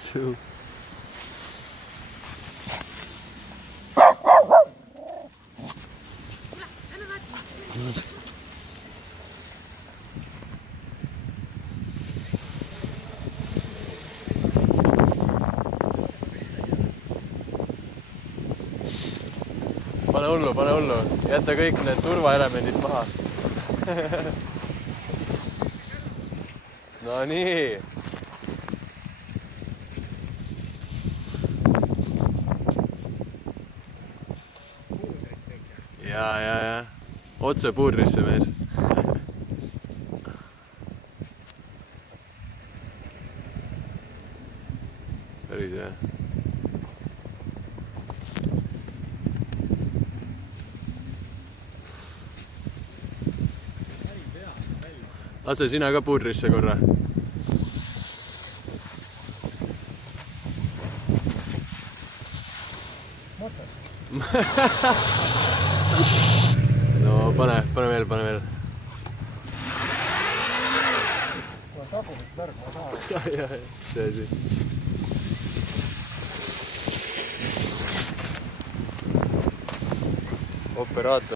Shoe. pane hullu, jäta kõik need turvaelemendid maha. No nii. Ja. Otse puudrisse, mees. Päris hea. Lase sina ka puudrisse korra. No pane veel. Ma tagumit märg, ma tahan. Ja, see asi. Operaator.